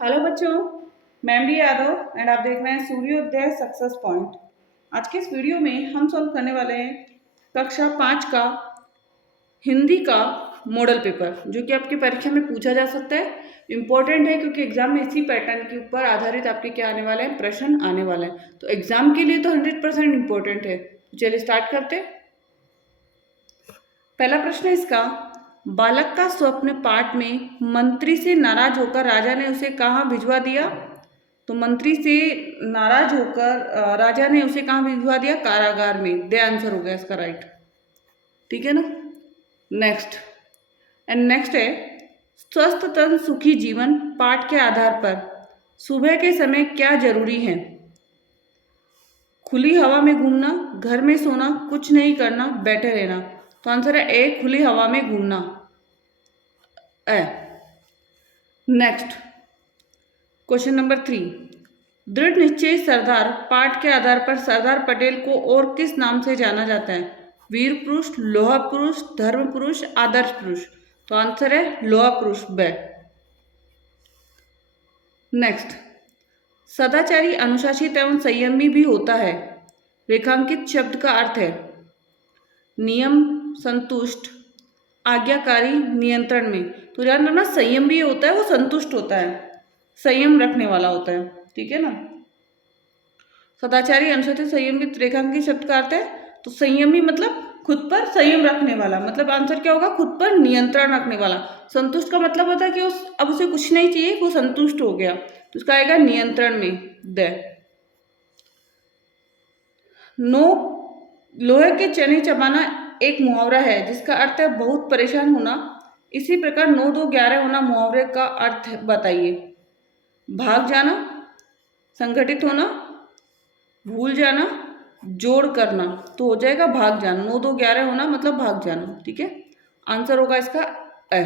Hello बच्चों, मैं B Yadav and आप देख रहे हैं सूर्योदय सक्सेस पॉइंट। आज के इस वीडियो में हम सॉल्व करने वाले हैं कक्षा 5 का हिंदी का मॉडल पेपर, जो कि आपकी परीक्षा में पूछा जा सकता है। इम्पोर्टेंट है क्योंकि एग्जाम में इसी पैटर्न के ऊपर आधारित आपके क्या आने वाले हैं, प्रश्न आने वाले हैं। तो एग्जाम के लिए तो 100% इम्पोर्टेंट है। चलिए स्टार्ट करते हैं। पहला प्रश्न है इसका, बालक का स्वप्न पाठ में मंत्री से नाराज होकर राजा ने उसे कहाँ भिजवा दिया। तो मंत्री से नाराज होकर राजा ने उसे कहाँ भिजवा दिया, कारागार में। दे आंसर हो गया इसका राइट। ठीक है ना। नेक्स्ट है, स्वस्थ तन सुखी जीवन पाठ के आधार पर सुबह के समय क्या जरूरी है। खुली हवा में घूमना, घर में सोना, कुछ नहीं करना, बैठे रहना। तो आंसर है ए, खुली हवा में घूमना। नेक्स्ट क्वेश्चन नंबर 3, दृढ़ निश्चय सरदार पाठ के आधार पर सरदार पटेल को और किस नाम से जाना जाता है। वीर पुरुष, लोहा पुरुष, धर्म पुरुष, आदर्श पुरुष। तो आंसर है लोहा पुरुष, ब। नेक्स्ट, सदाचारी अनुशासित एवं संयमी भी होता है। रेखांकित शब्द का अर्थ है नियम, संतुष्ट, आज्ञाकारी, नियंत्रण में। तो ध्यान रखना, संयम भी होता है, वो संतुष्ट होता है, संयम रखने वाला होता है। ठीक है ना। सदाचारी अनुशासित संयमित रेखांकित शब्द का अर्थ है, तो संयमी मतलब खुद पर संयम रखने वाला, मतलब आंसर क्या होगा, खुद पर नियंत्रण रखने वाला। संतुष्ट का मतलब होता है कि अब उसे कुछ नहीं चाहिए, वो संतुष्ट हो गया, तो उसका आएगा नियंत्रण में, द। नो लोहे के चने चबाना एक मुहावरा है जिसका अर्थ है बहुत परेशान होना। इसी प्रकार 9 2 11 होना मुहावरे का अर्थ बताइए। भाग जाना, संगठित होना, भूल जाना, जोड़ करना। तो हो जाएगा भाग जाना। 9 2 11 होना मतलब भाग जाना। ठीक है, आंसर होगा इसका ए।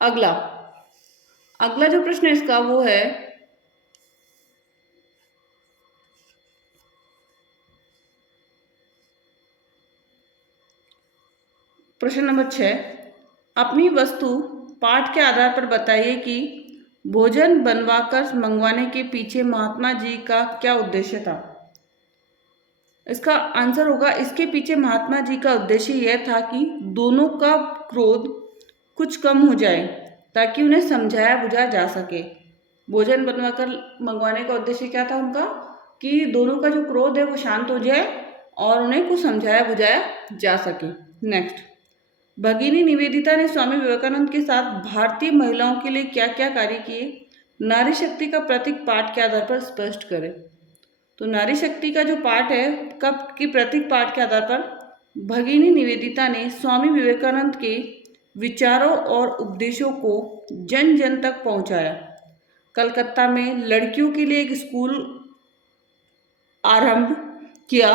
अगला जो प्रश्न है इसका वो है, प्रश्न नंबर 6, अपनी वस्तु पाठ के आधार पर बताइए कि भोजन बनवाकर मंगवाने के पीछे महात्मा जी का क्या उद्देश्य था। इसका आंसर होगा, इसके पीछे महात्मा जी का उद्देश्य यह था कि दोनों का क्रोध कुछ कम हो जाए ताकि उन्हें समझाया बुझाया जा सके। भोजन बनवाकर मंगवाने का उद्देश्य क्या था उनका, कि दोनों का जो क्रोध है वो शांत हो जाए और उन्हें कुछ समझाया बुझाया जा सके। नेक्स्ट, भगिनी निवेदिता ने स्वामी विवेकानंद के साथ भारतीय महिलाओं के लिए क्या क्या कार्य किए। नारी शक्ति का प्रतीक पाठ के आधार पर स्पष्ट करें। तो नारी शक्ति का जो पाठ है, कब की प्रतीक पाठ के आधार पर भगिनी निवेदिता ने स्वामी विवेकानंद के विचारों और उपदेशों को जन जन तक पहुंचाया। कलकत्ता में लड़कियों के लिए एक स्कूल आरंभ किया।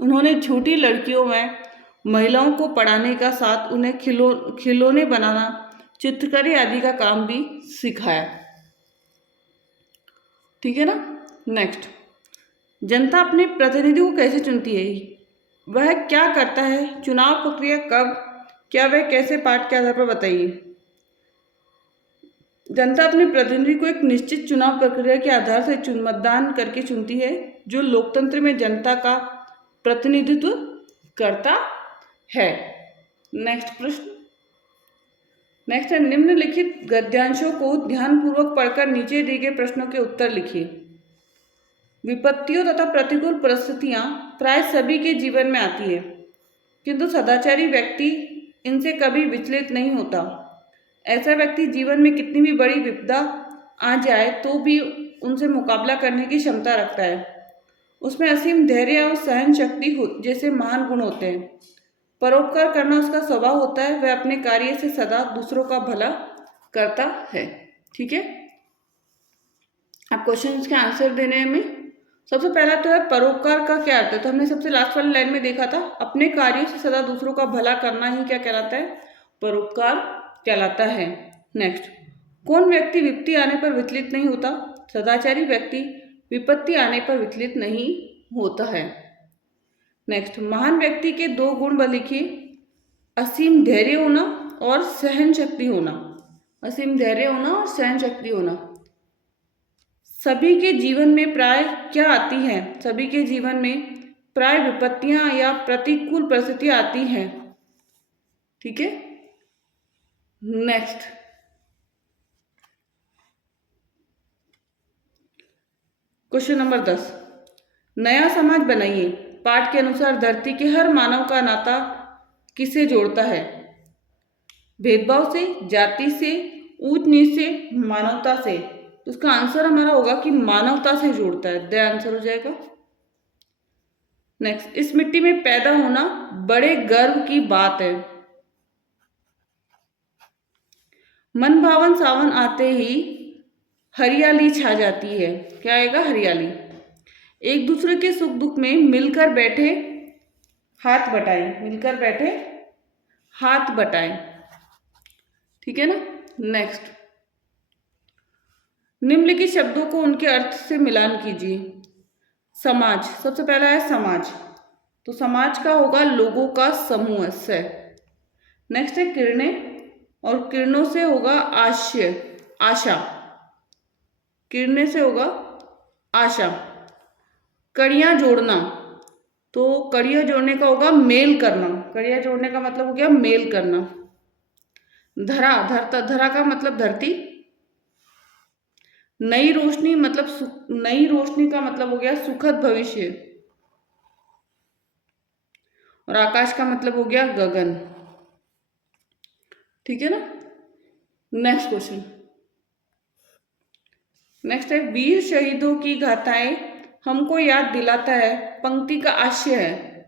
उन्होंने छोटी लड़कियों में महिलाओं को पढ़ाने का साथ उन्हें खिलौने बनाना, चित्रकारी आदि का काम भी सिखाया। ठीक है ना। नेक्स्ट, जनता अपने प्रतिनिधि को कैसे चुनती है, वह क्या करता है, चुनाव प्रक्रिया कब, क्या वह कैसे, पाठ के आधार पर बताइए। जनता अपने प्रतिनिधि को एक निश्चित चुनाव प्रक्रिया के आधार से मतदान करके चुनती है, जो लोकतंत्र में जनता का प्रतिनिधित्व करता है। नेक्स्ट है, निम्नलिखित गद्यांशों को ध्यानपूर्वक पढ़कर नीचे दिए गए प्रश्नों के उत्तर लिखिए। विपत्तियों तथा प्रतिकूल परिस्थितियां प्राय सभी के जीवन में आती है, किंतु सदाचारी व्यक्ति इनसे कभी विचलित नहीं होता। ऐसा व्यक्ति जीवन में कितनी भी बड़ी विपदा आ जाए तो भी उनसे मुकाबला करने की क्षमता रखता है। उसमें असीम धैर्य और सहन शक्ति जैसे महान गुण होते हैं। परोपकार करना उसका स्वभाव होता है। वह अपने कार्य से सदा दूसरों का भला करता है। ठीक है, अब क्वेश्चन के आंसर देने में सबसे पहला तो है परोपकार का क्या अर्थ है। तो हमने सबसे लास्ट वाली लाइन में देखा था, अपने कार्यों से सदा दूसरों का भला करना ही क्या कहलाता है, परोपकार कहलाता है। नेक्स्ट, कौन व्यक्ति विपत्ति आने पर विचलित नहीं होता। सदाचारी व्यक्ति विपत्ति आने पर विचलित नहीं होता है। नेक्स्ट, महान व्यक्ति के 2 गुण लिखिए, असीम धैर्य होना और सहन शक्ति होना। असीम धैर्य होना और सहन शक्ति होना। सभी के जीवन में प्राय क्या आती हैं? सभी के जीवन में प्राय विपत्तियां या प्रतिकूल परिस्थितियां आती हैं। ठीक है, नेक्स्ट क्वेश्चन नंबर 10, नया समाज बनाइए। पाठ के अनुसार धरती के हर मानव का नाता किससे जोड़ता है? भेदभाव से, जाति से, ऊंच नीच से, मानवता से। तो उसका आंसर हमारा होगा कि मानवता से जोड़ता है, द आंसर हो जाएगा। नेक्स्ट, इस मिट्टी में पैदा होना बड़े गर्व की बात है। मन भावन सावन आते ही हरियाली छा जाती है। क्या आएगा? हरियाली। एक दूसरे के सुख दुख में मिलकर बैठे हाथ बटाएं, मिलकर बैठे हाथ बटाएं। ठीक है ना। नेक्स्ट, निम्नलिखित शब्दों को उनके अर्थ से मिलान कीजिए। समाज, सबसे पहला है समाज, तो समाज का होगा लोगों का समूह से। नेक्स्ट है किरणें, और किरणों से होगा आशय, आशा, किरणें से होगा आशा। कड़ियां जोड़ना, तो कड़ियां जोड़ने का होगा मेल करना, कड़ियां जोड़ने का मतलब हो गया मेल करना। धरा, धरा का मतलब धरती। नई रोशनी मतलब नई रोशनी का मतलब हो गया सुखद भविष्य, और आकाश का मतलब हो गया गगन। ठीक है ना। नेक्स्ट क्वेश्चन, नेक्स्ट है वीर शहीदों की गाथाएं हमको याद दिलाता है। पंक्ति का आशय है,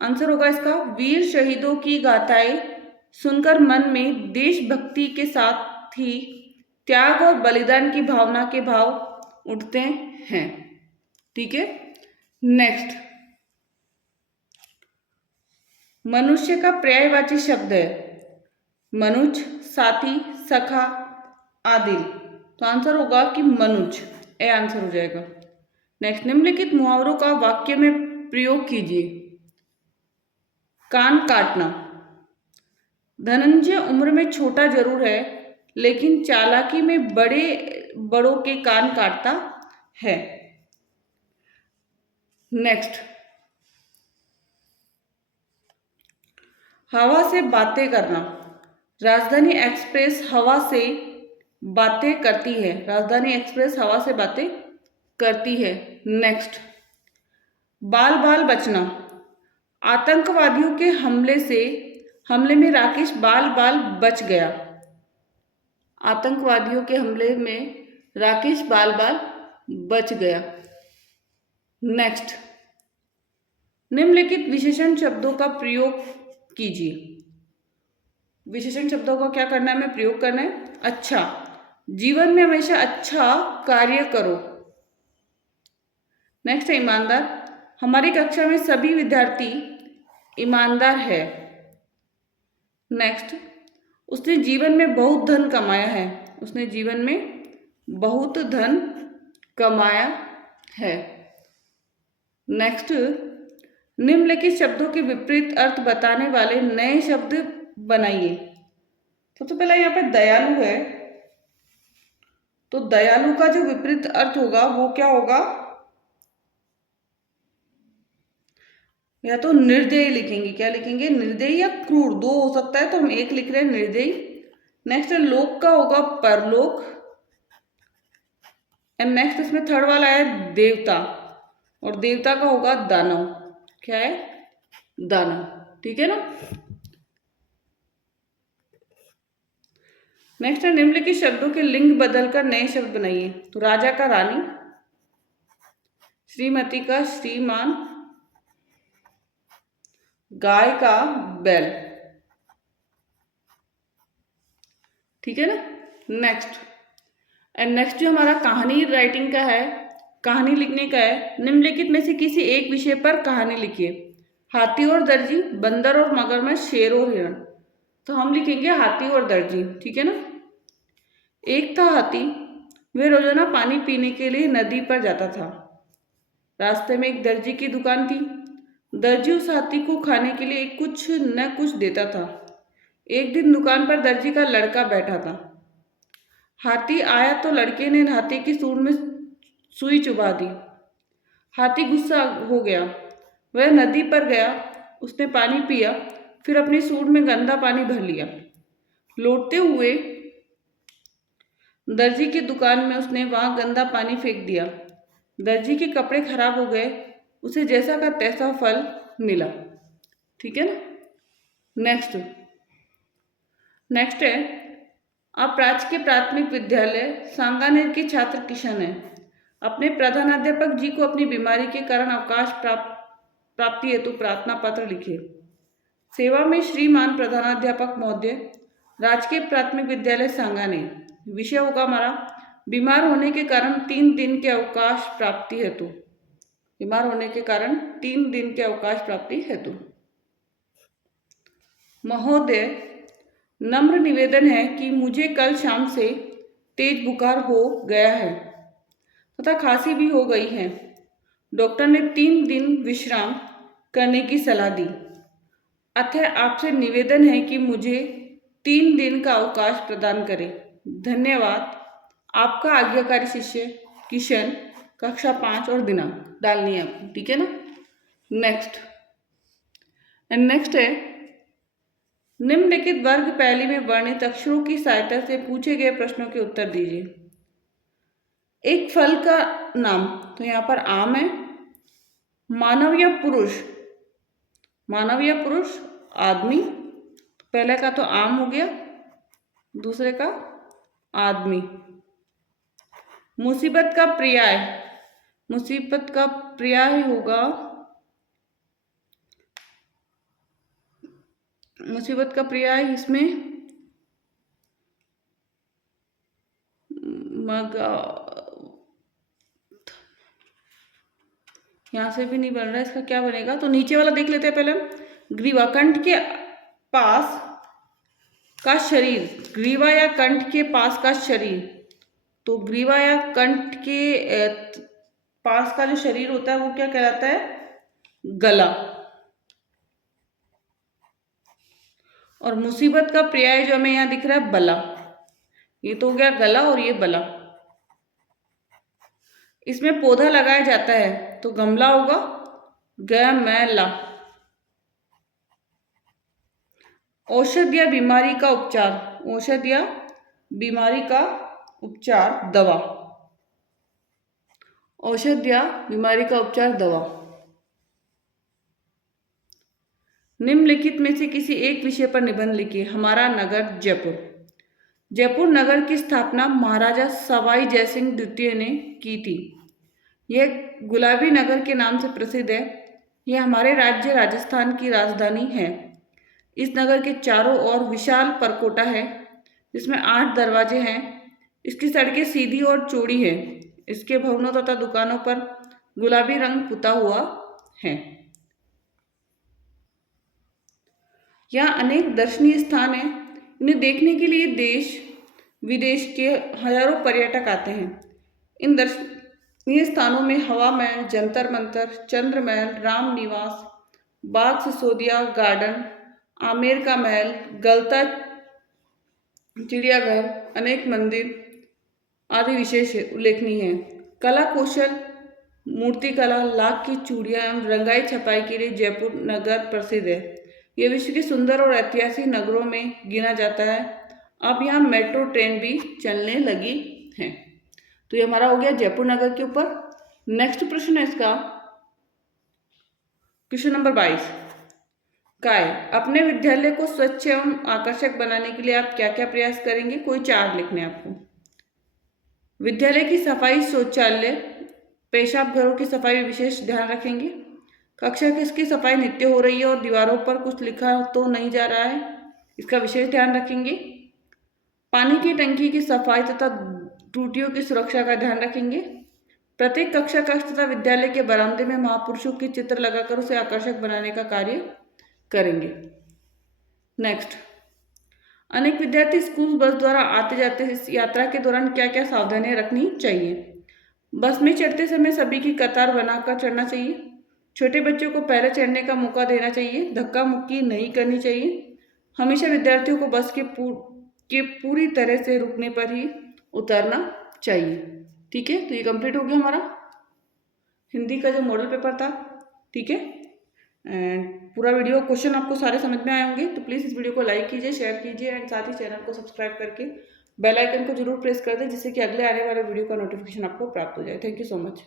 आंसर होगा इसका वीर शहीदों की गाथाएं सुनकर मन में देशभक्ति के साथ ही त्याग और बलिदान की भावना के भाव उठते हैं। ठीक है। नेक्स्ट, मनुष्य का पर्यायवाची शब्द है मनुज, साथी, सखा, आदिल। तो आंसर होगा कि मनुज, ए आंसर हो जाएगा। नेक्स्ट, निम्नलिखित मुहावरों का वाक्य में प्रयोग कीजिए। कान काटना, धनंजय उम्र में छोटा जरूर है लेकिन चालाकी में बड़ों के कान काटता है। नेक्स्ट, हवा से बातें करना, राजधानी एक्सप्रेस हवा से बातें करती है, राजधानी एक्सप्रेस हवा से बातें करती है। नेक्स्ट, बाल बाल बचना, आतंकवादियों के हमले में राकेश बाल बाल बच गया, आतंकवादियों के हमले में राकेश बाल बाल बच गया। नेक्स्ट, निम्नलिखित विशेषण शब्दों का प्रयोग कीजिए। विशेषण शब्दों का क्या करना है, हमें प्रयोग करना है। अच्छा, जीवन में हमेशा अच्छा कार्य करो। नेक्स्ट है ईमानदार, हमारी कक्षा में सभी विद्यार्थी ईमानदार है। नेक्स्ट, उसने जीवन में बहुत धन कमाया है, उसने जीवन में बहुत धन कमाया है। नेक्स्ट, निम्नलिखित शब्दों के विपरीत अर्थ बताने वाले नए शब्द बनाइए। सबसे पहला यहाँ पे दयालु है, तो दयालु का जो विपरीत अर्थ होगा वो क्या होगा, या तो निर्दयी लिखेंगे। क्या लिखेंगे? निर्दयी या क्रूर, दो हो सकता है तो हम एक लिख रहे हैं, निर्दयी। नेक्स्ट लोक का होगा परलोक, एंड नेक्स्ट इसमें थर्ड वाला है देवता, और देवता का होगा दानव। क्या है? दानव। ठीक है ना। नेक्स्ट है निम्नलिखित शब्दों के लिंग बदलकर नए शब्द बनाइए। तो राजा का रानी, श्रीमती का श्रीमान, गाय का बैल। ठीक है ना। नेक्स्ट, एंड नेक्स्ट जो हमारा कहानी राइटिंग का है, कहानी लिखने का है। निम्नलिखित में से किसी एक विषय पर कहानी लिखिए। हाथी और दर्जी, बंदर और मगरमच्छ, शेर और हिरण। तो हम लिखेंगे हाथी और दर्जी। ठीक है ना। एक था हाथी, वह रोजाना पानी पीने के लिए नदी पर जाता था। रास्ते में एक दर्जी की दुकान थी। दर्जी उस हाथी को खाने के लिए कुछ न कुछ देता था। एक दिन दुकान पर दर्जी का लड़का बैठा था। हाथी आया तो लड़के ने हाथी की सूंड में सुई चुभा दी। हाथी गुस्सा हो गया। वह नदी पर गया, उसने पानी पिया, फिर अपनी सूंड में गंदा पानी भर लिया। लौटते हुए दर्जी की दुकान में उसने वहां गंदा पानी फेंक दिया। दर्जी के कपड़े खराब हो गए, उसे जैसा का तैसा फल मिला। ठीक है ना। नेक्स्ट है, आप राजकीय प्राथमिक विद्यालय सांगानेर के छात्र किशन है। अपने प्रधानाध्यापक जी को अपनी बीमारी के कारण अवकाश प्राप्ति हेतु प्रार्थना पत्र लिखे। सेवा में श्रीमान प्रधानाध्यापक महोदय, राजकीय प्राथमिक विद्यालय सांगानेर। विषय होगा हमारा बीमार होने के कारण 3 दिन के अवकाश प्राप्ति हेतु। बीमार होने के कारण 3 दिन के अवकाश प्राप्ति हेतु। महोदय, नम्र निवेदन है कि मुझे कल शाम से तेज बुखार हो गया है तथा खांसी भी हो गई है। डॉक्टर ने 3 दिन विश्राम करने की सलाह दी। अतः आपसे निवेदन है कि मुझे 3 दिन का अवकाश प्रदान करें। धन्यवाद। आपका आज्ञाकारी शिष्य किशन, कक्षा 5 और दिनांक डालनी है आपको। ठीक है ना। नेक्स्ट है, निम्नलिखित वर्ग पहली में वर्णित अक्षरों की सहायता से पूछे गए प्रश्नों के उत्तर दीजिए। एक फल का नाम, तो यहाँ पर आम है। मानव या पुरुष, मानव या पुरुष, आदमी। पहले का तो आम हो गया, दूसरे का आदमी। मुसीबत का पर्याय, मुसीबत का पर्याय होगा, मुसीबत का पर्याय इसमें यहाँ से भी नहीं बन रहा, इसका क्या बनेगा, तो नीचे वाला देख लेते हैं पहले। ग्रीवा, कंठ के पास का शरीर, ग्रीवा या कंठ के पास का शरीर। तो ग्रीवा या कंठ के पास का जो शरीर होता है वो क्या कहलाता है, गला। और मुसीबत का पर्याय जो हमें यहाँ दिख रहा है, बला। ये तो हो गया गला और ये बला। इसमें पौधा लगाया जाता है तो गमला होगा, गमला। औषध या बीमारी का उपचार, औषध या बीमारी का उपचार, दवा। औषध या बीमारी का उपचार, दवा। निम्नलिखित में से किसी एक विषय पर निबंध लिखिए। हमारा नगर जयपुर। जयपुर नगर की स्थापना महाराजा सवाई जयसिंह द्वितीय ने की थी। यह गुलाबी नगर के नाम से प्रसिद्ध है। यह हमारे राज्य राजस्थान की राजधानी है। इस नगर के चारों ओर विशाल परकोटा है जिसमें 8 दरवाजे हैं। इसकी सड़कें सीधी और चौड़ी है। इसके भवनों तथा दुकानों पर गुलाबी रंग पुता हुआ है। यहाँ अनेक दर्शनीय स्थान हैं। इन्हें देखने के लिए देश विदेश के हजारों पर्यटक आते हैं। इन दर्शनीय स्थानों में हवा महल, जंतर मंतर, चंद्र महल, राम निवास, बाग सिसोदिया गार्डन, आमेर का महल, गलता चिड़ियाघर, अनेक मंदिर आदि विशेष उल्लेखनीय हैं। कला कौशल, मूर्तिकला, लाख की चूड़ियाँ एवं रंगाई छपाई के लिए जयपुर नगर प्रसिद्ध है। यह विश्व के सुंदर और ऐतिहासिक नगरों में गिना जाता है। अब यहाँ मेट्रो ट्रेन भी चलने लगी है। तो ये हमारा हो गया जयपुर नगर के ऊपर। नेक्स्ट प्रश्न है इसका, क्वेश्चन नंबर 22। काय, अपने विद्यालय को स्वच्छ एवं आकर्षक बनाने के लिए आप क्या क्या प्रयास करेंगे? कोई 4 लिखने हैं आपको। विद्यालय की सफाई, शौचालय, पेशाब घरों की सफाई में विशेष ध्यान रखेंगे। कक्षा की सफाई नित्य हो रही है और दीवारों पर कुछ लिखा तो नहीं जा रहा है, इसका विशेष ध्यान रखेंगे। पानी की टंकी की सफाई तथा त्रुटियों की सुरक्षा का ध्यान रखेंगे। प्रत्येक कक्षा कक्ष तथा विद्यालय के बरामदे में महापुरुषों के चित्र लगाकर उसे आकर्षक बनाने का कार्य करेंगे। नेक्स्ट, अनेक विद्यार्थी स्कूल बस द्वारा आते जाते इस यात्रा के दौरान क्या क्या सावधानियां रखनी चाहिए? बस में चढ़ते समय सभी की कतार बनाकर चढ़ना चाहिए। छोटे बच्चों को पहले चढ़ने का मौका देना चाहिए। धक्का मुक्की नहीं करनी चाहिए। हमेशा विद्यार्थियों को बस के पूरी तरह से रुकने पर ही उतरना चाहिए। ठीक है, तो ये कंप्लीट हो गया हमारा हिंदी का जो मॉडल पेपर था। ठीक है, एंड पूरा वीडियो क्वेश्चन आपको सारे समझ में आए होंगे, तो प्लीज़ इस वीडियो को लाइक कीजिए, शेयर कीजिए एंड साथ ही चैनल को सब्सक्राइब करके बेल आइकन को जरूर प्रेस कर दें, जिससे कि अगले आने वाले वीडियो का नोटिफिकेशन आपको प्राप्त हो जाए। Thank you so much.